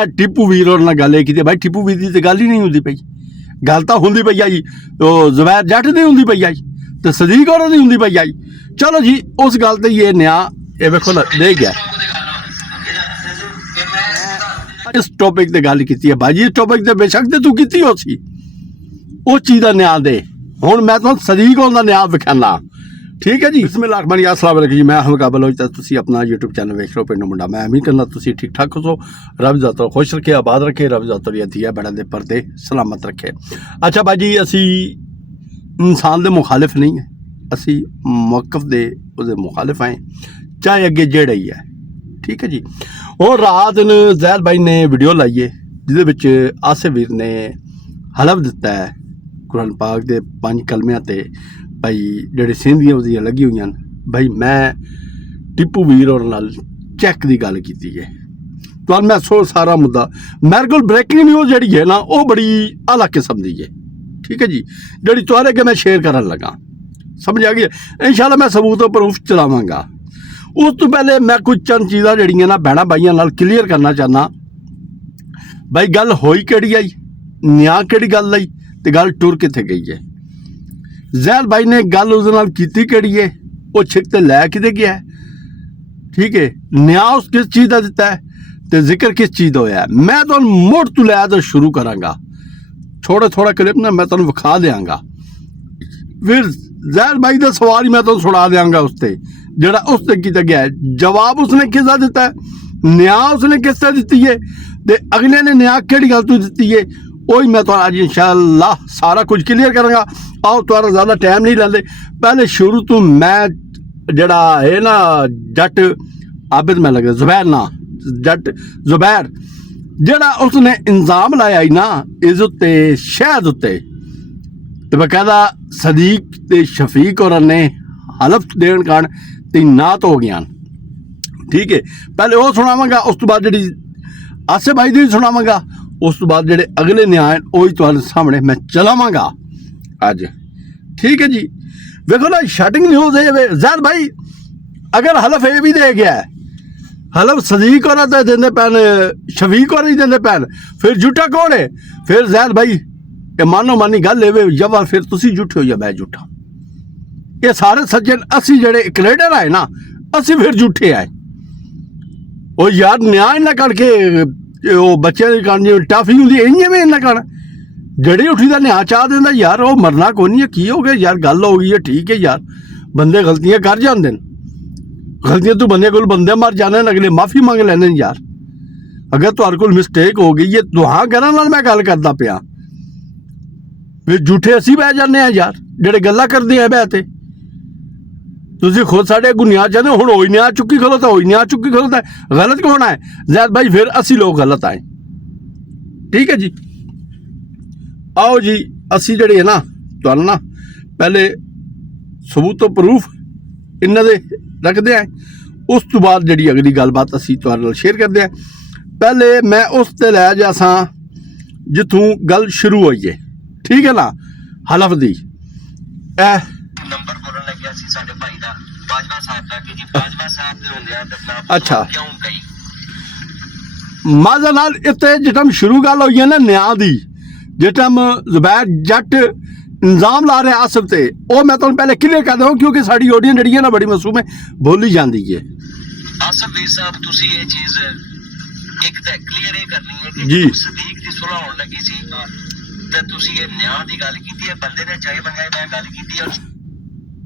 मैं टिपू वीर और नाल गल की भाई टिपू वीर की तो गल ही नहीं होंदी पई गल तो होंदी पई आई ज़ुबैर जट दी होंदी पई आई तो सदीक और दी होंदी पई आई चलो जी उस गल ते ये न्याय ये वेखो ना दे गया इस टॉपिक ते गल की है भाई इस टॉपिक ते बेशक ते तू कीती हो सी उस चीज़ का न्याय दे हुण मैं तुहानूं सदीक होण दा न्याय विखाना ठीक है जी बिस्मिल्लाह रहमान रहीम अस्सलाम वालेकुम जी मैं हूं काबल हो तुसीं अपना यूट्यूब चैनल वेख रहे हो पिंड मुंडा मैं उम्मीद करना तुसीं ठीक ठाक हो रब ज़ात खुश रखे आबाद रखे रब ज़ात धिया भैणां दे परदे सलामत रखे अच्छा भाई जी असी इंसान दे मुखालिफ नहीं है असी मौकफ दे उहदे मुखालिफ हैं चाहे अगे जेड़ा ही है ठीक है जी और रात न ज़हर भाई ने वीडियो लाई है जिहदे विच आसिफ वीर ने हलफ दिता है कुरान पाक दे 5 कलमियां ते भाई ਜਿਹੜੇ ਸਿੰਧੀਆਂ ਉਹਦੀਆਂ ਲੱਗੀ ਹੋਈਆਂ ਭਾਈ ਮੈਂ ਟਿੱਪੂ ਵੀਰ ਔਰ ਨਾਲ ਚੈੱਕ ਦੀ ਗੱਲ ਕੀਤੀ ਹੈ ਤੁਹਾਨੂੰ ਮੈਂ ਸਾਰਾ ਮੁੱਦਾ ਮੇਰੇ ਕੋਲ ਬ੍ਰੇਕਿੰਗ ਨਿਊਜ਼ ਜਿਹੜੀ ਹੈ ਨਾ ਉਹ ਬੜੀ ਆਲਾ ਕਿਸਮ ਦੀ ਹੈ ਠੀਕ ਹੈ ਜੀ ਜਿਹੜੀ ਤੁਹਾਡੇ ਅੱਗੇ ਮੈਂ ਸ਼ੇਅਰ ਕਰਨ ਲੱਗਾ ਸਮਝ ਆ ਗਈ ਇਨਸ਼ਾਅੱਲਾ ਮੈਂ ਸਬੂਤ और ਪ੍ਰੂਫ ਚਲਾਵਾਂਗਾ ਉਸ ਤੋਂ ਪਹਿਲੇ ਮੈਂ ਕੁਝ ਚੰਦ ਚੀਜ਼ਾਂ ਜਿਹੜੀਆਂ ਨਾ ਭੈਣਾਂ ਭਾਈਆਂ ਨਾਲ ਕਲੀਅਰ ਕਰਨਾ ਚਾਹੁੰਦਾ ਭਾਈ ਗੱਲ ਹੋਈ ਕਿਹੜੀ ਆਈ ਨਿਆਂ ਕਿਹੜੀ ਗੱਲ ਲਈ ਤੇ ਗੱਲ ਟੁਰ ਕਿੱਥੇ ਗਈ ਹੈ ज़हर भाई ने गल उस नाल कीती किहड़ी है वो छिक ते लै किते गया है ठीक है न्याय उस किस चीज़ का दिता है तो जिक्र किस चीज़ का होया मैं तुहानूं मुड़ तो लै तो शुरू करांगा थोड़ा क्लिप ना मैं तुहानूं विखा देंगा फिर ज़हर भाई का सवाल ही मैं तुहानूं सुना देंगा उसते जिहड़ा उसते कीता गया है जवाब उसने किसका दिता है न्याय उसने किस तरह दिती है तो अगले ने न्याय किहड़ी गल तो दिती है वही मैं तो अज इंशाअल्लाह सारा कुछ क्लीयर करांगा आओ थोड़ा ज़्यादा टाइम नहीं लेंदे पहले शुरू तो मैं जड़ा है ना जट आबिद मैं लगे ज़ुबैर ना जट ज़ुबैर जड़ा उसने इंजाम लाया ही ना इस उत्ते शहद उत्ते तो बकायदा सदीक ते शफीक और ने हलफ देण कारण तीन नात हो गया ठीक है पहले वो सुनावांगा उस तो बाद जी आसिफ भाई दी सुनावांगा उस तो बाद जेडे अगले न्याय वही तुहाडे सामने मैं चलावांगा अज ठीक है जी देखो ना शटिंग न्यूज़ है ज़हर भाई अगर हलफ ये भी दे गया है हलफ सदीक और देंदे पैन शफीक और ही देंदे पैन फिर झूठा कौन है फिर ज़हर भाई ये मानो मानी गल है जब फिर तुसी झूठे हो या मैं झूठा ये सारे सज्जन असी जेडे कलेडर आए ना असी फिर झूठे आए वो यार न्याय ना करके वो बच्चे की टाफी होंगी इं भी इन्ना कर जड़ी उठी का न्याय चाह देंदा यार वो मरना कोई नहीं है की हो गया यार गल हो गई है ठीक है यार बंदे गलतियां कर जाते गलतियां तो बंदे को बंदे मर जाने अगले माफ़ी मंग लैंदे यार अगर तुहाडे कोल मिसटेक हो गई है दुआ करण नाल मैं गल करदा पिया फिर झूठे असी बह जाने यार जेडे गल्लां करदे आ बह ते तुसीं खुद साढ़े अगों न्याय चाहते हुण होई न्याय चुकी खलोता होई न्याय चुकी खलोता गलत कौन है ज़हर भाई फिर असी लोग गलत आए ठीक है जी आओ जी असी जड़े है ना तुहानूं ना पहले सबूत प्रूफ इन्हां दे रखते हैं उस तो बाद जी अगली गलबात असी तुहाडे नाल शेयर करते हैं पहले मैं उस ते लै जासां जिथों गल शुरू हुई है ठीक है ना हलफ दी नंबर बोलण लग्या सी साडे भाई दा बाजवा साहब दा कि जी बाजवा साहब दे हुंदे दसना अच्छा क्यों गई माज़ा नाल इत्ते जिटम शुरू गल होई है ना न्याय दी जिटम ज़ुबैर जट इंजाम ला रहे आसिफ ते वो मैं तुहानूं पहले क्लियर कर दूं क्योंकि साडी ऑडियंस जिहड़ी है ना बड़ी मासूम है बोली जाती है आसिफ वीर साहब तुसी ये चीज एक ते क्लियर ही करनी है कि जी सदीक दी सुलह होण लगी सी ते तुसी ये न्याय दी गल कीती है बंदे ने चाहे मंगाए मैं गल कीती और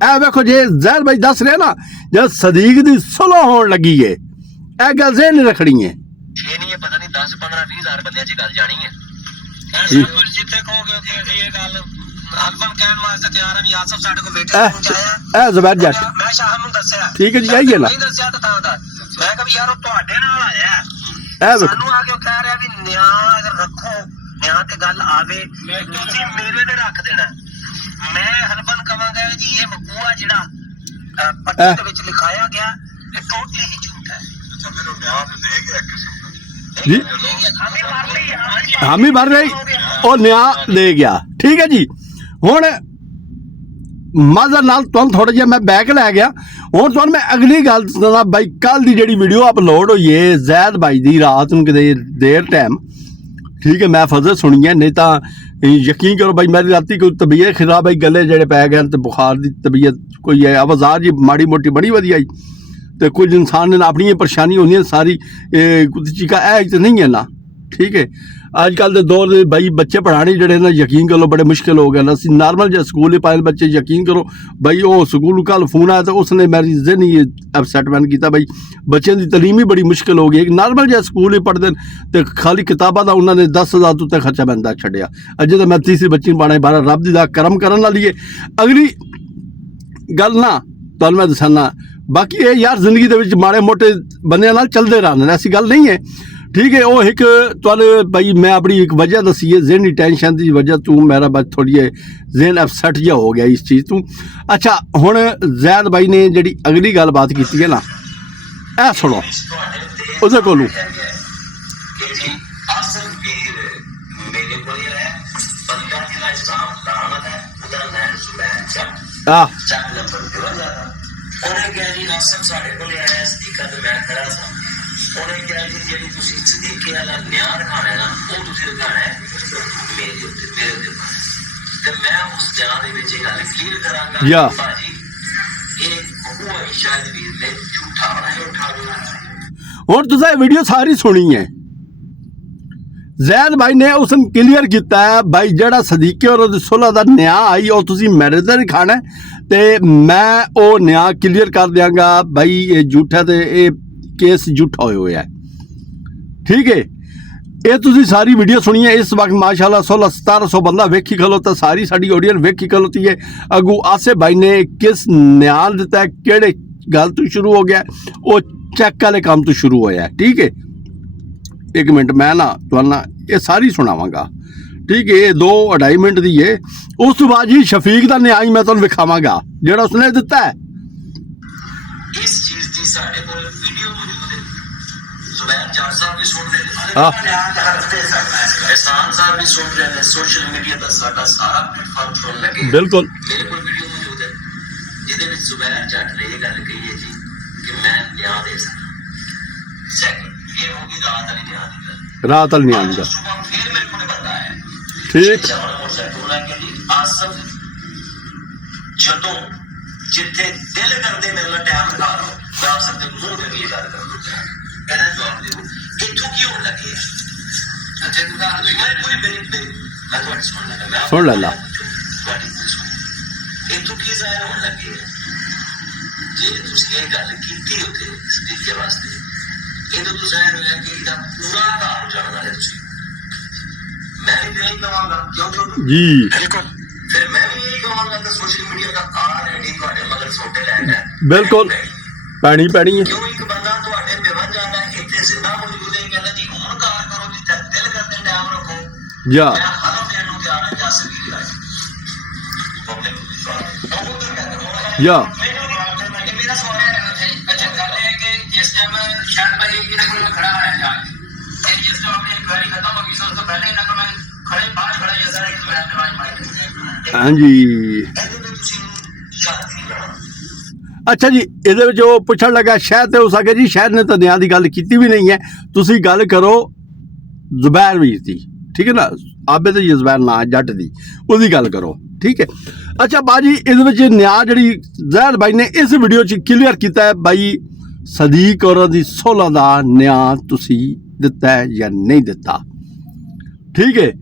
ए देखो जे ज़हर भाई दस रहे ना जब सदीक दी सुलह होण लगी है ए गल ज़हन रखनी है ये नहीं है पता नहीं 10 15 20 हज़ार बंदे ची गल जानी है जिथे कहोगे उथे ये गल हलफन कहन वास्ते तैयार है आसिफ साडे को बैठे ए ज़ुबैर जट मैं शाह नूं दस्सिया ठीक है जी आइए ना नहीं दस्सिया तो तां दा मैं कहा यार तुहाडे नाल आया ए सानू आके कह रहा भी न्याय अगर रखो न्याय ते गल आवे तुसी मेरे ते रख देना मैं हलफन कहांगा जी ये वकूआ जिहड़ा पट्टी दे विच लिखाया गया ये टोटली ही झूठ है अच्छा फिर न्याय दे गया किस्म जी हामी भर रही और न्याय दे गया ठीक है जी हुण माज़ा नाल तुहानूं थोड़ा जिहा मैं बैक लै गया ਹੁਣ ਤੁਹਾਨੂੰ ਮੈਂ ਅਗਲੀ ਗੱਲ ਦੱਸਣਾ ਬਾਈ, ਕੱਲ ਦੀ ਜਿਹੜੀ ਵੀਡੀਓ ਅਪਲੋਡ ਹੋਈ ਹੈ ਜ਼ੈਦ ਬਾਈ ਦੀ, ਰਾਤ ਨੂੰ ਕਿਤੇ ਦੇਰ ਟਾਈਮ, ਠੀਕ ਹੈ, ਮੈਂ ਫਜ਼ਲ ਸੁਣੀ ਹੈ। ਨਹੀਂ ਤਾਂ ਯਕੀਨ ਕਰੋ ਬਾਈ ਮੇਰੀ ਰਾਤੀ ਕੋਈ ਤਬੀਅਤ ਖਰਾਬ ਆਈ, ਗਲੇ ਜਿਹੜੇ ਪੈ ਗਏ ਤੇ ਬੁਖਾਰ ਦੀ ਤਬੀਅਤ ਕੋਈ ਹੈ, ਆਵਾਜ਼ਾਰ ਜੀ ਮਾੜੀ ਮੋਟੀ ਬੜੀ ਵਧੀਆ ਆਈ, ਤੇ ਕੁਝ ਇਨਸਾਨ ਨੇ ਆਪਣੀਆਂ ਪਰੇਸ਼ਾਨੀ ਹੁੰਦੀਆਂ ਸਾਰੀ ਚੀਕਾ ਇਹ ਤਾਂ ਨਹੀਂ ਹੈ ਨਾ, ਠੀਕ ਹੈ। ਅੱਜ ਕੱਲ੍ਹ ਦੇ ਦੌਰ ਦੇ ਬਾਈ ਬੱਚੇ ਪੜ੍ਹਾਣੇ ਜਿਹੜੇ ਨਾ ਯਕੀਨ ਕਰੋ ਬੜੇ ਮੁਸ਼ਕਿਲ ਹੋ ਗਏ ਨਾ। ਅਸੀਂ ਨਾਰਮਲ ਜਿਹਾ ਸਕੂਲ ਹੀ ਪਾਏ ਬੱਚੇ, ਯਕੀਨ ਕਰੋ ਬਾਈ ਉਹ ਸਕੂਲ ਕੱਲ ਫੋਨ ਆਇਆ ਤਾਂ ਉਸਨੇ ਮੇਰੀ ਜ਼ਿਹਨੀ ਅਪਸੈਟਮੈਂਟ ਕੀਤਾ ਬਾਈ ਬੱਚਿਆਂ ਦੀ ਤਾਲੀਮ ਹੀ ਬੜੀ ਮੁਸ਼ਕਿਲ ਹੋ ਗਈ। ਇੱਕ ਨਾਰਮਲ ਜਿਹਾ ਸਕੂਲ ਹੀ ਪੜ੍ਹਦੇ ਤੇ ਖਾਲੀ ਕਿਤਾਬਾਂ ਦਾ ਉਹਨਾਂ ਨੇ 10,000 ਤੋਂ ਉੱਤੇ ਖਰਚਾ ਪੈਂਦਾ ਛੱਡਿਆ। ਅਜੇ ਤਾਂ ਮੈਂ ਤੀਸਰੀ ਬੱਚੀ ਨੂੰ ਪਾਣਾ ਬਾਹਰ, ਰੱਬ ਦੀ ਦਾ ਕਰਮ ਕਰਨ ਵਾਲੀ ਹੈ। ਅਗਲੀ ਗੱਲ ਨਾ ਤੁਹਾਨੂੰ ਮੈਂ ਦੱਸਣਾ, ਬਾਕੀ ਇਹ ਯਾਰ ਜ਼ਿੰਦਗੀ ਦੇ ਵਿੱਚ ਮਾੜੇ ਮੋਟੇ ਬੰਦਿਆਂ ਨਾਲ ਚੱਲਦੇ ਰਹਿੰਦੇ ਨੇ, ਐਸੀ ਗੱਲ ਨਹੀਂ ਹੈ, ਠੀਕ ਹੈ। ਉਹ ਇੱਕ ਤੁਹਾਨੂੰ ਭਾਈ ਮੈਂ ਆਪਣੀ ਇੱਕ ਵਜ੍ਹਾ ਦੱਸੀ ਹੈ, ਜ਼ਿਹਨੀ ਟੈਨਸ਼ਨ ਦੀ ਵਜ੍ਹਾ ਤੋਂ ਮੇਰਾ ਬਸ ਥੋੜੀ ਜ਼ਿਹਨ ਅਪਸੈਟ ਜਿਹਾ ਹੋ ਗਿਆ ਇਸ ਚੀਜ਼ ਤੋਂ। ਅੱਛਾ ਹੁਣ ਜ਼ੈਦ ਬਾਈ ਨੇ ਜਿਹੜੀ ਅਗਲੀ ਗੱਲਬਾਤ ਕੀਤੀ ਹੈ ਨਾ, ਇਹ ਸੁਣੋ ਉਹਦੇ ਕੋਲੋਂ। ਆਹ ਉਹਨੇ ਕਿਹਾ ਜੀ ਆਸਮ ਸਾਡੇ ਕੋਲ ਆਇਆ ਸਦੀਕਾ ਤੇ ਮੈਂ ਖੜਾ ਸਾਂ। ਉਹਨੇ ਕਿਹਾ ਜੀ ਜਿਹੜੀ ਤੁਸੀਂ ਸਦੀਕੇ ਵਾਲਾ ਨਿਆਂ ਰਖਾਣਾ ਨਾ ਉਹ ਤੁਸੀਂ ਰਖਾਣਾ ਹੈ ਮੇਰੇ ਉੱਤੇ ਤੇ ਮੈਂ ਉਸ ਨਿਆਂ ਦੇ ਵਿੱਚ ਇਹ ਗੱਲ ਕਲੀਅਰ ਕਰਾਂਗਾ ਭਾਜੀ ਇਹ ਉਹ ਸ਼ਾਇਦ ਵੀ ਨੇ ਝੂਠਾ ਬਣਾਇਆ। ਹੁਣ ਤੁਸੀਂ ਇਹ ਵੀਡੀਓ ਸਾਰੀ ਸੁਣੀ ਹੈ, ਜ਼ੈਦ ਬਾਈ ਨੇ ਉਸ ਨੂੰ ਕਲੀਅਰ ਕੀਤਾ ਹੈ ਬਾਈ ਜਿਹੜਾ ਸਦੀਕੇ ਔਰ ਉਹਦੀ ਸੁਲ੍ਹਾ ਦਾ ਨਿਆਂ ਆਈ ਉਹ ਤੁਸੀਂ ਮੇਰੇ ਤੇ ਰਖਾਣਾ ਤੇ ਮੈਂ ਉਹ ਨਿਆਂ ਕਲੀਅਰ ਕਰ ਦਿਆਂਗਾ ਬਾਈ ਇਹ ਝੂਠਾ ਤੇ ਇਹ ਕੇਸ ਝੂਠਾ ਹੋਇਆ ਹੈ, ਠੀਕ ਹੈ। ਇਹ ਤੁਸੀਂ ਸਾਰੀ ਵੀਡੀਓ ਸੁਣੀ ਹੈ। ਇਸ ਵਕਤ ਮਾਸ਼ਾਅੱਲਾ 1600-1700 ਬੰਦਾ ਵੇਖੀ ਖਲੋ ਤਾਂ ਸਾਰੀ ਸਾਡੀ ਆਡੀਅנਸ ਵੇਖੀ ਖਲੋਤੀ ਹੈ। ਅਗੂ ਆਸੇ ਬਾਈ ਨੇ ਕਿਸ ਨਿਆਂ ਦਿੱਤਾ, ਕਿਹੜੇ ਗੱਲ ਤੋਂ ਸ਼ੁਰੂ ਹੋ ਗਿਆ, ਉਹ ਚੈੱਕ ਵਾਲੇ ਕੰਮ ਤੋਂ ਸ਼ੁਰੂ ਹੋਇਆ, ਠੀਕ ਹੈ। ਇੱਕ ਮਿੰਟ ਮੈਂ ਨਾ ਤੁਹਾਨੂੰ ਇਹ ਸਾਰੀ ਸੁਣਾਵਾਂਗਾ, ਠੀਕ ਹੈ। ਇਹ 2-2.5 ਮਿੰਟ ਦੀ ਹੈ। ਉਸ ਤੋਂ ਬਾਅਦ ਜੀ ਸ਼ਫੀਕ ਦਾ ਨਿਆਂ ਮੈਂ ਤੁਹਾਨੂੰ ਵਿਖਾਵਾਂਗਾ ਜਿਹੜਾ ਉਸਨੇ ਦਿੱਤਾ ਹੈ। ਇਸ ਚੀਜ਼ ਦੀ ਸਾਡੇ ਕੋਲ ਵੀਡੀਓ ਮੌਜੂਦ ਹੈ। ਜ਼ੁਬੈਰ ਜਾਟ ਸਾਹਿਬ ਵੀ ਸੁਣ ਰਹੇ ਨੇ, ਇਹਸਾਨ ਸਾਹਿਬ ਵੀ ਸੁਣ ਰਹੇ ਨੇ, ਸੋਸ਼ਲ ਮੀਡੀਆ ਦਾ ਸਾਡਾ ਸਾਰਾ ਪਲੇਟਫਾਰਮ ਸੁਣ ਲੱਗੇ। ਬਿਲਕੁਲ ਮੇਰੇ ਕੋਲ ਵੀਡੀਓ ਮੌਜੂਦ ਹੈ ਜਿਹਦੇ ਵਿੱਚ ਜ਼ੁਬੈਰ ਜਾਟ ਨੇ ਇਹ ਗੱਲ ਕਹੀ ਹੈ ਜੀ ਕਿ ਮੈਂ ਨਿਆਂ ਦੇ ਸਕਦਾ। ਸੈਕਿੰਡ ਇਹ ਹੋਗੀ ਰਾਤ ਵਾਲੀ ਨਿਆਂ ਦੀ ਗੱਲ, ਰਾਤ ਵਾਲੀ ਨਿਆਂ ਦੀ ਗੱਲ। ਫਿਰ ਮੇਰੇ ਕੋਲ ਬੰਦਾ ਹੈ, ਠੀਕ ਆਸਮ ਜਦੋਂ ਜਿੱਥੇ ਦਿਲ ਕਰਦੇ ਮੇਰੇ ਨਾਲ ਟਾਈਮ ਖਾ ਲਓ ਮੈਂ ਆਸਮ ਦੇ ਮੂੰਹ ਤੇ ਵੀ ਗੱਲ ਕਰ ਦੂੰਗਾ। ਇਹਦਾ ਜਵਾਬ ਦਿਓ ਇੱਥੋਂ ਕੀ ਹੋਣ ਲੱਗੇ। ਅੱਛਾ ਤੂੰ ਤਾਂ ਪੂਰੀ ਮੇਰੀ ਮੈਂ ਤੁਹਾਡੀ ਸੁਣ ਲੈਂਦਾ, ਸੁਣ ਲੈ ਲਾ ਇੱਥੋਂ ਕੀ ਜ਼ਾਹਿਰ ਹੋਣ ਲੱਗੇ। ਜੇ ਤੁਸੀਂ ਇਹ ਗੱਲ ਕੀਤੀ ਉੱਥੇ ਸਦੀਕੇ ਵਾਸਤੇ ਇਹਦੋਂ ਤੋਂ ਜ਼ਾਹਿਰ ਹੋਇਆ ਕਿ ਇਹਦਾ ਪੂਰਾ ਘਰ ਜਾਣ ਵਾਲੇ ਤੁਸੀਂ। ਮੈਂ ਵੀ ਨਹੀਂ ਕਹਾਂਗਾ ਕਿਉਂ ਜੀ ਬਿਲਕੁਲ, ਫਿਰ ਮੈਂ ਵੀ ਇਹ ਕਹਾਂਗਾ ਕਿ ਸੋਸ਼ਲ ਮੀਡੀਆ ਦਾ ਆਲਰੇਡੀ ਤੁਹਾਡੇ ਮਗਰ ਸੋਟੇ ਲੈਣਾ ਬਿਲਕੁਲ ਪੈਣੀ ਹੈ। ਕਿਉਂ ਇੱਕ ਬੰਦਾ ਤੁਹਾਡੇ ਬਿਵਨ ਜਾਂਦਾ ਇੱਥੇ ਜ਼ਿੰਦਾ ਮੌਜੂਦ ਹੈ, ਕਹਿੰਦਾ ਜੀ ਹੁਣ ਕਾਰ ਕਰੋ ਜਿੱਥੇ ਦਿਲ ਕਰਦੇ ਟਾਈਮ ਰੱਖੋ ਜਾ ਮੈਂ ਹਰ ਦੇਣ ਨੂੰ ਤਿਆਰ ਹਾਂ। ਜਸ ਵੀ ਰਾਜ ਜਾ ਮੇਰਾ ਸਵਾਲ ਹੈ ਅੱਛਾ ਗੱਲ ਹੈ ਕਿ ਜਿਸ ਟਾਈਮ ਸ਼ਾਇਦ ਭਾਈ ਇਹਦੇ ਕੋਲ ਖੜਾ ਹੈ ਜਾਂ ਜਿਸ ਟਾਈਮ ਆਪਣੀ ਇਨਕੁਆਇਰੀ ਖਤਮ ਹੋ ਗਈ ਸੀ ਉਸ ਤੋਂ ਪਹਿਲੇ ਇਹਨਾਂ ਕੋਲ ਮੈਂ ਖੜੇ ਬਾਹਰ ਖੜਾ ਜਾਂ ਸਰ ਇੱਕ ਮਿੰਟ ਬਾਅਦ ਮਾਈਕ ਹਾਂਜੀ ਇਹਦੇ ਵਿੱਚ ਤੁਸੀਂ ਸ਼ਾਇਦ ਨਹੀਂ ਕਰਨਾ। ਅੱਛਾ ਜੀ ਇਹਦੇ ਵਿੱਚ ਉਹ ਪੁੱਛਣ ਲੱਗਾ ਸ਼ਾਇਦ ਤੇ ਹੋ ਸਕੇ ਜੀ ਸ਼ਾਇਦ ਨੇ ਤਾਂ ਨਿਆਂ ਦੀ ਗੱਲ ਕੀਤੀ ਵੀ ਨਹੀਂ ਹੈ। ਤੁਸੀਂ ਗੱਲ ਕਰੋ ਜ਼ੁਬੈਰ ਵੀਰ ਦੀ, ਠੀਕ ਹੈ ਨਾ, ਆਬੇ ਤੇ ਜ਼ੁਬੈਰ ਨਾ ਜੱਟ ਦੀ, ਉਹਦੀ ਗੱਲ ਕਰੋ, ਠੀਕ ਹੈ। ਅੱਛਾ ਬਾਜੀ ਇਹਦੇ ਵਿੱਚ ਨਿਆਂ ਜਿਹੜੀ ਜ਼ੈਦ ਬਾਈ ਨੇ ਇਸ ਵੀਡੀਓ 'ਚ ਕਲੀਅਰ ਕੀਤਾ ਹੈ ਬਾਈ ਸਦੀਕ ਔਰ ਦੀ ਸੁਲ੍ਹਾ ਦਾ ਨਿਆਂ ਤੁਸੀਂ ਦਿੱਤਾ ਹੈ ਜਾਂ ਨਹੀਂ ਦਿੱਤਾ, ਠੀਕ ਹੈ।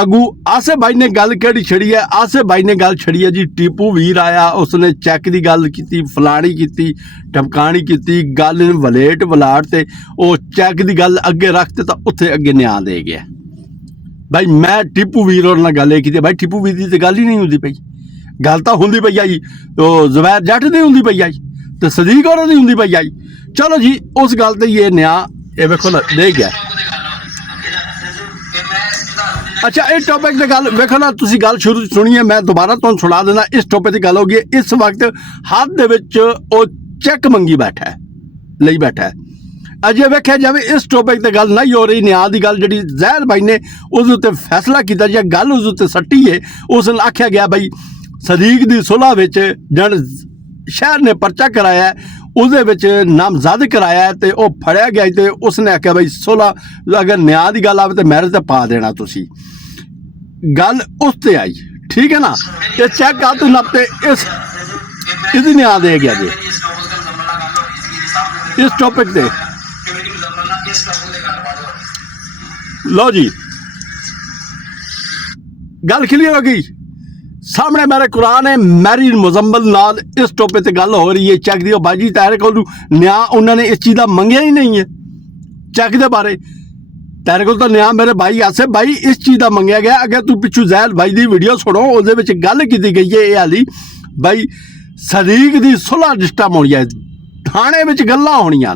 ਅਗੂ ਆਸੇ ਬਾਈ ਨੇ ਗੱਲ ਕਿਹੜੀ ਛੜੀ ਹੈ, ਆਸੇ ਬਾਈ ਨੇ ਗੱਲ ਛੜੀ ਹੈ ਜੀ ਟੀਪੂ ਵੀਰ ਆਇਆ ਉਸਨੇ ਚੈੱਕ ਦੀ ਗੱਲ ਕੀਤੀ, ਫਲਾਣੀ ਕੀਤੀ, ਟਮਕਾਣੀ ਕੀਤੀ, ਗੱਲ ਨੂੰ ਵਲੇਟ ਵਲਾਟ ਤੇ ਉਹ ਚੈੱਕ ਦੀ ਗੱਲ ਅੱਗੇ ਰੱਖਤੇ ਤਾਂ ਉੱਥੇ ਅੱਗੇ ਨਿਆਂ ਦੇ ਗਿਆ। ਭਾਈ ਮੈਂ ਟੀਪੂ ਵੀਰ ਔਰ ਨਾਲ ਗੱਲ ਇਹ ਕੀਤੀ, ਭਾਈ ਟੀਪੂ ਵੀਰ ਦੀ ਤਾਂ ਗੱਲ ਹੀ ਨਹੀਂ ਹੁੰਦੀ ਪਈ, ਗੱਲ ਤਾਂ ਹੁੰਦੀ ਪਈ ਆ ਜੀ ਉਹ ਜ਼ੁਬੈਰ ਜੱਟ ਦੀ ਹੁੰਦੀ ਪਈ ਆ ਜੀ ਤੇ ਸਦੀਕ ਔਰ ਦੀ ਹੁੰਦੀ ਪਈ ਆ ਜੀ। ਚਲੋ ਜੀ ਉਸ ਗੱਲ ਤੇ ਇਹ ਨਿਆਂ ਇਹ ਵੇਖੋ ਨਾ ਦੇ ਗਿਆ। ਅੱਛਾ ਇਹ ਟੌਪਿਕ ਦੀ ਗੱਲ ਵੇਖੋ ਨਾ ਤੁਸੀਂ ਗੱਲ ਸ਼ੁਰੂ ਸੁਣੀਏ, ਮੈਂ ਦੁਬਾਰਾ ਤੁਹਾਨੂੰ ਸੁਣਾ ਦੇਣਾ। ਇਸ ਟੌਪਿਕ ਦੀ ਗੱਲ ਹੋ ਗਈ ਇਸ ਵਕਤ ਹੱਥ ਦੇ ਵਿੱਚ ਉਹ ਚੈੱਕ ਮੰਗੀ ਬੈਠਾ ਲਈ ਬੈਠਾ ਹੈ। ਅਜੇ ਵੇਖਿਆ ਜਾਵੇ ਇਸ ਟੌਪਿਕ ਤੇ ਗੱਲ ਨਹੀਂ ਹੋ ਰਹੀ, ਨਿਆਂ ਦੀ ਗੱਲ ਜਿਹੜੀ ਜ਼ੈਦ ਬਾਈ ਨੇ ਉਸ ਉੱਤੇ ਫੈਸਲਾ ਕੀਤਾ ਜਾਂ ਗੱਲ ਉਸ ਉੱਤੇ ਸੱਟੀ ਹੈ। ਉਸ ਨੂੰ ਆਖਿਆ ਗਿਆ ਬਈ ਸਦੀਕ ਦੀ ਸੁਲ੍ਹਾ ਵਿੱਚ ਜਣ ਸ਼ਹਿਰ ਨੇ ਪਰਚਾ ਕਰਾਇਆ ਹੈ, ਉਹਦੇ ਵਿੱਚ ਨਾਮਜ਼ਦ ਕਰਾਇਆ ਹੈ ਤੇ ਉਹ ਫੜਿਆ ਗਿਆ ਤੇ ਉਸਨੇ ਆਖਿਆ ਬਈ 16 ਅਗਰ ਨਿਆਂ ਦੀ ਗੱਲ ਆਵੇ ਤੇ ਮੈਰਿਜ ਤੇ ਪਾ ਦੇਣਾ ਤੁਸੀਂ। ਗੱਲ ਉਸ ਤੇ ਆਈ, ਠੀਕ ਹੈ ਨਾ। ਇਹ ਚੈੱਕ ਕਰ ਤੂੰ ਨੱਪਤੇ ਇਹਦੀ ਨਿਆਂ ਦੇ ਗਿਆ ਜੀ ਇਸ ਟੌਪਿਕ ਤੇ। ਲਓ ਜੀ ਗੱਲ ਕਲੀਅਰ ਹੋ ਗਈ ਸਾਹਮਣੇ ਮੇਰੇ ਕੁਰਾਨ ਹੈ। ਮੈਰੀ ਮੁਜ਼ੰਮਲ ਨਾਲ ਇਸ ਟੌਪਿਕ ਤੇ ਗੱਲ ਹੋ ਰਹੀ ਹੈ। ਚੈੱਕ ਦਿਓ ਬਾਜੀ ਤੇਰੇ ਕੋਲ ਨਿਆਂ ਉਹਨਾਂ ਨੇ ਇਸ ਚੀਜ਼ ਦਾ ਮੰਗਿਆ ਹੀ ਨਹੀਂ ਹੈ। ਚੈੱਕ ਦੇ ਬਾਰੇ ਤੇਰੇ ਕੋਲ ਤਾਂ ਨਿਆਂ ਮੇਰੇ ਭਾਈ ਆਸੇ ਭਾਈ ਇਸ ਚੀਜ਼ ਦਾ ਮੰਗਿਆ ਗਿਆ। ਅਗਰ ਤੂੰ ਪਿੱਛੂ ਜ਼ੈਲ ਭਾਈ ਦੀ ਵੀਡੀਓ ਸੁਣੋ ਉਹਦੇ ਵਿੱਚ ਗੱਲ ਕੀਤੀ ਗਈ ਹੈ ਇਹ ਵਾਲੀ ਭਾਈ ਸਦੀਕ ਦੀ ਸੁਲ੍ਹਾ ਡਿਸਟਰਬ ਹੋਣੀ ਹੈ, ਥਾਣੇ ਵਿੱਚ ਗੱਲਾਂ ਹੋਣੀਆਂ।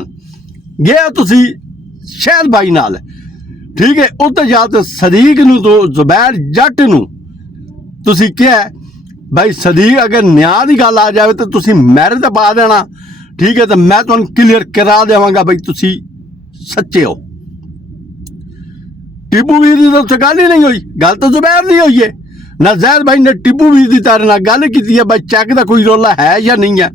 ਗਿਆ ਤੁਸੀਂ ਸ਼ਹਿਦ ਭਾਈ ਨਾਲ, ਠੀਕ ਹੈ, ਉੱਤੇ ਜਾ ਕੇ ਸਦੀਕ ਨੂੰ ਤੋਂ ਜ਼ੁਬੈਰ ਜੱਟ ਨੂੰ ਤੁਸੀਂ ਕਿਹਾ ਭਾਈ ਸਦੀਕ ਅਗਰ ਨਿਆਂ ਦੀ ਗੱਲ ਆ ਜਾਵੇ ਤਾਂ ਤੁਸੀਂ ਮੈਰਿਜ ਤੇ ਪਾ ਦੇਣਾ, ਠੀਕ ਹੈ। ਤਾਂ ਮੈਂ ਤੁਹਾਨੂੰ ਕਲੀਅਰ ਕਰਾ ਦੇਵਾਂਗਾ ਭਾਈ ਤੁਸੀਂ ਸੱਚੇ ਹੋ। ਟਿੱਪੂ ਵੀਰ ਦੀ ਤਾਂ ਉੱਥੇ ਗੱਲ ਹੀ ਨਹੀਂ ਹੋਈ, ਗੱਲ ਤਾਂ ਜ਼ੁਬੈਰ ਦੀ ਹੋਈ ਹੈ ਨਾ। ਜ਼ੈਲ ਭਾਈ ਨੇ ਟਿੱਪੂ ਵੀਰ ਦੀ ਤਾਰੇ ਨਾਲ ਗੱਲ ਕੀਤੀ ਹੈ ਭਾਈ ਚੈੱਕ ਦਾ ਕੋਈ ਰੌਲਾ ਹੈ ਜਾਂ ਨਹੀਂ ਹੈ।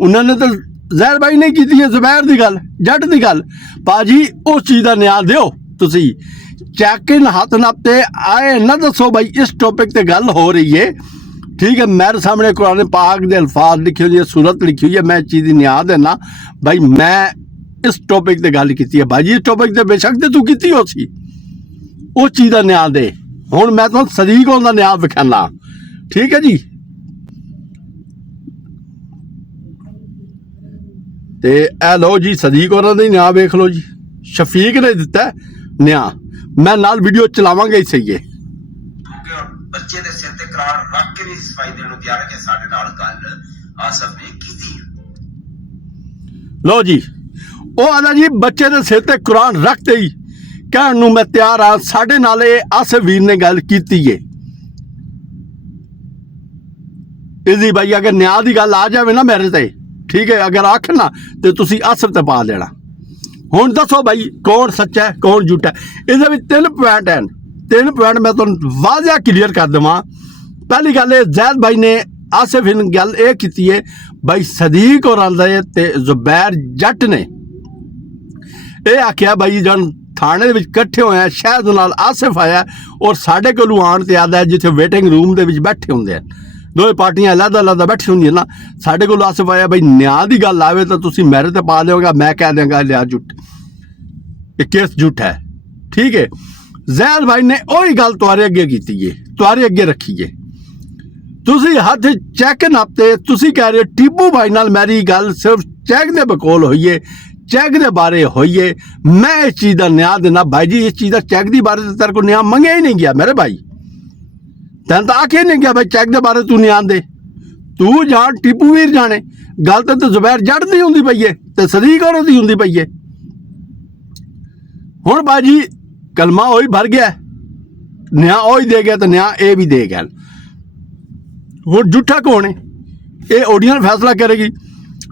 ਉਹਨਾਂ ਨੇ ਤਾਂ ਜ਼ੈਲ ਭਾਈ ਨੇ ਕੀਤੀ ਹੈ ਜ਼ੁਬੈਰ ਦੀ ਗੱਲ, ਜੱਟ ਦੀ ਗੱਲ। ਭਾਜੀ ਉਸ ਚੀਜ਼ ਦਾ ਨਿਆਂ ਦਿਓ ਤੁਸੀਂ। ਚੈੱਕ ਇਨ ਹੱਥ ਨਾਪਤੇ ਆਏ ਨਾ ਦੱਸੋ ਭਾਈ ਇਸ ਟੌਪਿਕ ਤੇ ਗੱਲ ਹੋ ਰਹੀ ਹੈ, ਠੀਕ ਹੈ। ਮੇਰੇ ਸਾਹਮਣੇ ਕੁਰਾਨ ਪਾਕ ਦੇ ਅਲਫਾਜ਼ ਲਿਖੇ ਹੋਏ, ਸੂਰਤ ਲਿਖੀ ਹੋਈ ਹੈ, ਮੈਂ ਚੀਜ਼ ਦੀ ਨਿਆਂ ਦੇਣਾ ਭਾਈ। ਮੈਂ ਇਸ ਟੌਪਿਕ ਤੇ ਗੱਲ ਕੀਤੀ ਹੈ ਭਾਜੀ। ਇਸ ਟੌਪਿਕ ਤੇ ਬੇਸ਼ੱਕ ਤੇ ਤੂੰ ਕੀਤੀ ਹੋ ਸੀ, ਉਹ ਚੀਜ਼ ਦਾ ਨਿਆਂ ਦੇ। ਹੁਣ ਮੈਂ ਤੁਹਾਨੂੰ ਸਦੀਕ ਹੋਣ ਦਾ ਨਿਆਂ ਵਿਖਾਣਾ, ਠੀਕ ਹੈ ਜੀ। ਤੇ ਇਹ ਲਓ ਜੀ ਸਦੀਕ ਹੋਰਾਂ ਦਾ ਨਿਆਂ ਵੇਖ ਲਓ ਜੀ। ਸ਼ਫੀਕ ਨੇ ਦਿੱਤਾ ਨਿਆਂ, ਮੈਂ ਨਾਲ ਵੀਡੀਓ ਚਲਾਵਾਂਗਾ ਹੀ ਸਹੀ ਹੈ। ਬੱਚੇ ਦੇ ਸਿਰ ਤੇ ਕਰਾਰ ਰੱਖ ਕੇ ਵੀ ਸਫਾਈ ਦੇਣ ਨੂੰ ਤਿਆਰ ਹੈ ਕਿ ਸਾਡੇ ਨਾਲ ਗੱਲ ਆਸਫ ਨੇ ਕੀਤੀ ਹੈ। ਲਓ ਜੀ ਉਹ ਆਦਾ ਜੀ ਬੱਚੇ ਦੇ ਸਿਰ ਤੇ ਕੁਰਾਨ ਰੱਖਦੇ ਹੀ ਕਹਿਣ ਨੂੰ ਮੈਂ ਤਿਆਰ ਹਾਂ, ਸਾਡੇ ਨਾਲ ਇਹ ਆਸਿਫ ਵੀਰ ਨੇ ਗੱਲ ਕੀਤੀ ਹੈ। ਇਹਦੀ ਭਾਈ ਅਗਰ ਨਿਆਂ ਦੀ ਗੱਲ ਆ ਜਾਵੇ ਨਾ ਮੇਰੇ ਤੇ, ਠੀਕ ਹੈ, ਅਗਰ ਆਖ ਨਾ ਤੇ ਤੁਸੀਂ ਆਸਿਫ ਤੇ ਪਾ ਦੇਣਾ। ਹੁਣ ਦੱਸੋ ਭਾਈ ਕੌਣ ਸੱਚਾ ਹੈ ਕੌਣ ਝੂਠਾ ਹੈ। ਇਹਦੇ ਵਿੱਚ 3 ਪੁਆਇੰਟ ਹਨ, 3 ਪੁਆਇੰਟ ਮੈਂ ਤੁਹਾਨੂੰ ਵਾਜ਼ਿਆ ਕਲੀਅਰ ਕਰ ਦੇਵਾਂ। ਪਹਿਲੀ ਗੱਲ ਇਹ ਜ਼ੈਦ ਭਾਈ ਨੇ ਆਸਿਫ ਨੂੰ ਗੱਲ ਇਹ ਕੀਤੀ ਹੈ ਭਾਈ ਸਦੀਕ ਹੋਰਾਂ ਦੇ ਤੇ ਜ਼ੁਬੈਰ ਜੱਟ ਨੇ ਇਹ ਆਖਿਆ ਭਾਈ ਜਨ ਥਾਣੇ ਦੇ ਵਿੱਚ ਇਕੱਠੇ ਹੋਇਆ ਸ਼ਹਿਦ ਨਾਲ ਆਸਿਫ ਆਇਆ ਔਰ ਸਾਡੇ ਕੋਲੋਂ ਆਉਣ ਤੇ ਆਦਾ ਜਿੱਥੇ ਵੇਟਿੰਗ ਰੂਮ ਦੇ ਵਿੱਚ ਬੈਠੇ ਹੁੰਦੇ ਆ, ਦੋਵੇਂ ਪਾਰਟੀਆਂ ਅਲੱਗ-ਅਲੱਗ ਬੈਠੀ ਹੁੰਦੀਆਂ ਨਾ। ਸਾਡੇ ਕੋਲ ਆਸਿਫ ਆਇਆ ਭਾਈ ਨਿਆਂ ਦੀ ਗੱਲ ਆਵੇ ਤਾਂ ਤੁਸੀਂ ਮੇਰੇ ਤੇ ਪਾ ਦਿਓਗਾ, ਮੈਂ ਕਹਿ ਦਿਆਂਗਾ ਲਿਆ ਝੂਠ, ਇਹ ਕੇਸ ਝੂਠਾ ਹੈ, ਠੀਕ ਹੈ। ਜ਼ੈਦ ਭਾਈ ਨੇ ਉਹੀ ਗੱਲ ਤੁਹਾਡੇ ਅੱਗੇ ਕੀਤੀ ਹੈ, ਤੁਹਾਡੇ ਅੱਗੇ ਰੱਖੀ ਹੈ। ਤੁਸੀਂ ਹੱਥ ਚੈੱਕ ਨਾਪਤੇ, ਤੁਸੀਂ ਕਹਿ ਰਹੇ ਹੋ ਟਿੱਪੂ ਭਾਈ ਨਾਲ ਮੇਰੀ ਗੱਲ ਸਿਰਫ ਚੈੱਕ ਦੇ ਬਕੋਲ ਹੋਈ ਹੈ, ਚੈੱਕ ਦੇ ਬਾਰੇ ਹੋਈ ਹੈ। ਮੈਂ ਇਸ ਚੀਜ਼ ਦਾ ਨਿਆਂ ਦੇਣਾ ਭਾਈ ਜੀ। ਇਸ ਚੀਜ਼ ਦਾ ਚੈੱਕ ਦੀ ਬਾਰੇ ਤੇ ਤੇਰੇ ਕੋਲ ਨਿਆਂ ਮੰਗਿਆ ਹੀ ਨਹੀਂ ਗਿਆ ਮੇਰੇ ਭਾਈ। ਤੈਨੂੰ ਤਾਂ ਆਖਿਆ ਨਹੀਂ ਗਿਆ ਭਾਈ ਚੈੱਕ ਦੇ ਬਾਰੇ ਤੂੰ ਨਿਆਂ ਦੇ। ਤੂੰ ਜਾਣ ਟਿੱਪੂ ਵੀਰ ਜਾਣੇ, ਗੱਲ ਤਾਂ ਜ਼ੁਬੈਰ ਜੱਟ ਦੀ ਹੁੰਦੀ ਪਈ ਹੈ ਤੇ ਸਦੀਕ ਹੋਰਾਂ ਦੀ ਹੁੰਦੀ ਪਈ ਹੈ। ਹੁਣ ਬਾਜੀ ਕਲਮਾ ਉਹੀ ਭਰ ਗਿਆ, ਨਿਆਂ ਉਹੀ ਦੇ ਗਿਆ ਤੇ ਨਿਆਂ ਇਹ ਵੀ ਦੇ ਗਿਆ। ਹੁਣ ਝੂਠਾ ਕੌਣ ਹੈ ਇਹ ਆਡੀਅנס ਫੈਸਲਾ ਕਰੇਗੀ।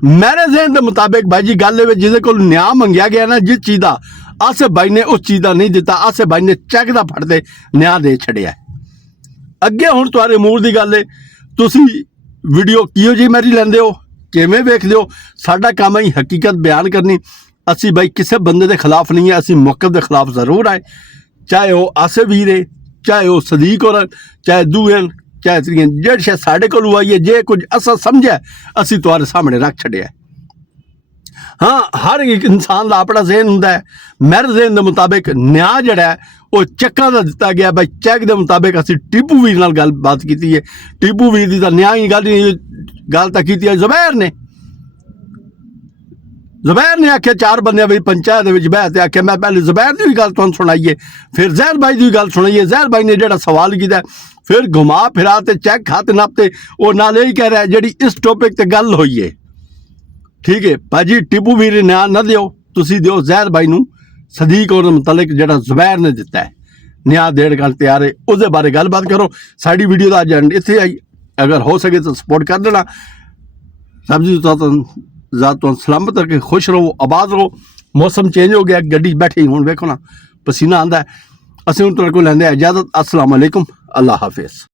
ਮੇਰੇ ਜ਼ਹਿਨ ਦੇ ਮੁਤਾਬਿਕ ਭਾਈ ਜੀ ਗੱਲ ਵਿੱਚ ਜਿਹਦੇ ਕੋਲ ਨਿਆਂ ਮੰਗਿਆ ਗਿਆ ਨਾ, ਜਿਸ ਚੀਜ਼ ਦਾ ਆਸਿਫ ਭਾਈ ਨੇ ਉਸ ਚੀਜ਼ ਦਾ ਨਹੀਂ ਦਿੱਤਾ, ਆਸਿਫ ਭਾਈ ਨੇ ਚੈੱਕ ਦਾ ਫੜਦੇ ਨਿਆਂ ਦੇ ਛੜਿਆ। ਅੱਗੇ ਹੁਣ ਤੁਹਾਡੇ ਮੂਡ ਦੀ ਗੱਲ ਹੈ, ਤੁਸੀਂ ਵੀਡੀਓ ਕਿਹੋ ਜਿਹੀ ਮੇਰੀ ਲੈਂਦੇ ਹੋ, ਕਿਵੇਂ ਵੇਖਦੇ ਹੋ। ਸਾਡਾ ਕੰਮ ਹੈ ਹਕੀਕਤ ਬਿਆਨ ਕਰਨੀ। ਅਸੀਂ ਭਾਈ ਕਿਸੇ ਬੰਦੇ ਦੇ ਖਿਲਾਫ ਨਹੀਂ ਹੈ, ਅਸੀਂ ਮੌਕੇ ਦੇ ਖਿਲਾਫ ਜ਼ਰੂਰ ਆਏ, ਚਾਹੇ ਉਹ ਆਸਿਫ ਵੀਰ ਹੈ, ਚਾਹੇ ਉਹ ਸਦੀਕ ਹੋਰਾਂ, ਚਾਹੇ ਦੂਹਨ, ਚਾਹੇ ਤਰੀਆਂ, ਜਿਹੜੀ ਸ਼ਾਇਦ ਸਾਡੇ ਕੋਲ ਆਈ ਹੈ, ਜੇ ਕੁਝ ਅਸਾਂ ਸਮਝਿਆ ਅਸੀਂ ਤੁਹਾਡੇ ਸਾਹਮਣੇ ਰੱਖ ਛੱਡਿਆ। ਹਾਂ, ਹਰ ਇੱਕ ਇਨਸਾਨ ਦਾ ਆਪਣਾ ਜ਼ਹਿਨ ਹੁੰਦਾ ਹੈ। ਮੇਰੇ ਜ਼ਹਿਨ ਦੇ ਮੁਤਾਬਿਕ ਨਿਆਂ ਜਿਹੜਾ ਹੈ ਉਹ ਚੈੱਕਾਂ ਦਾ ਦਿੱਤਾ ਗਿਆ ਭਾਈ। ਚੈੱਕ ਦੇ ਮੁਤਾਬਿਕ ਅਸੀਂ ਟਿੱਪੂ ਵੀਰ ਨਾਲ ਗੱਲਬਾਤ ਕੀਤੀ ਹੈ। ਟਿੱਪੂ ਵੀਰ ਦੀ ਤਾਂ ਨਿਆਂ ਹੀ ਗੱਲ ਨਹੀਂ, ਗੱਲ ਤਾਂ ਕੀਤੀ ਹੈ ਜ਼ੁਬੈਰ ਨੇ। ਜ਼ੁਬੈਰ ਨੇ ਆਖਿਆ 4 ਬੰਦਿਆਂ ਵਿੱਚ ਪੰਚਾਇਤ ਦੇ ਵਿੱਚ ਬਹਿ ਤੇ ਆਖਿਆ ਮੈਂ ਪਹਿਲੇ ਜ਼ੁਬੈਰ ਦੀ ਵੀ ਗੱਲ ਤੁਹਾਨੂੰ ਸੁਣਾਈਏ, ਫਿਰ ਜ਼ੈਦ ਭਾਈ ਦੀ ਵੀ ਗੱਲ ਸੁਣਾਈਏ। ਜ਼ੈਦ ਭਾਈ ਨੇ ਜਿਹੜਾ ਸਵਾਲ ਕੀਤਾ ਫਿਰ ਘੁਮਾ ਫਿਰਾ ਤੇ ਚੈੱਕ ਹੱਥ ਨਾਪਤੇ ਉਹ ਨਾਲ ਇਹ ਕਹਿ ਰਿਹਾ ਜਿਹੜੀ ਇਸ ਟੌਪਿਕ ਤੇ ਗੱਲ ਹੋਈ ਹੈ, ਠੀਕ ਹੈ ਭਾਜੀ। ਟਿੱਪੂ ਵੀਰ ਨਿਆਂ ਨਾ ਦਿਓ, ਤੁਸੀਂ ਦਿਓ ਜ਼ੈਦ ਭਾਈ ਨੂੰ ਸਦੀਕ ਹੋਰਾਂ ਮੁਤਲਕ ਜਿਹੜਾ ਜ਼ੁਬੈਰ ਨੇ ਦਿੱਤਾ ਹੈ ਨਿਆਂ ਦੇਣ ਗੱਲ ਤਿਆਰ ਹੈ, ਉਹਦੇ ਬਾਰੇ ਗੱਲਬਾਤ ਕਰੋ। ਸਾਡੀ ਵੀਡੀਓ ਦਾ ਅੱਜ ਇੱਥੇ ਆਈ, ਅਗਰ ਹੋ ਸਕੇ ਤਾਂ ਸਪੋਰਟ ਕਰ ਦੇਣਾ। ਸਬਜ਼ੀ ਜ਼ਾਤ ਤੋਂ ਸਲਾਮਤ ਕਰਕੇ ਖੁਸ਼ ਰਹੋ, ਆਬਾਦ ਰਹੋ। ਮੌਸਮ ਚੇਂਜ ਹੋ ਗਿਆ, ਗੱਡੀ ਬੈਠੀ ਹੁਣ ਵੇਖੋ ਨਾ ਪਸੀਨਾ ਆਉਂਦਾ। ਅਸੀਂ ਹੁਣ ਤੁਹਾਡੇ ਕੋਲ ਲੈਂਦੇ ਇਜਾਜ਼ਤ। अस्सलाम वालेकुम, अल्लाह हाफिज़।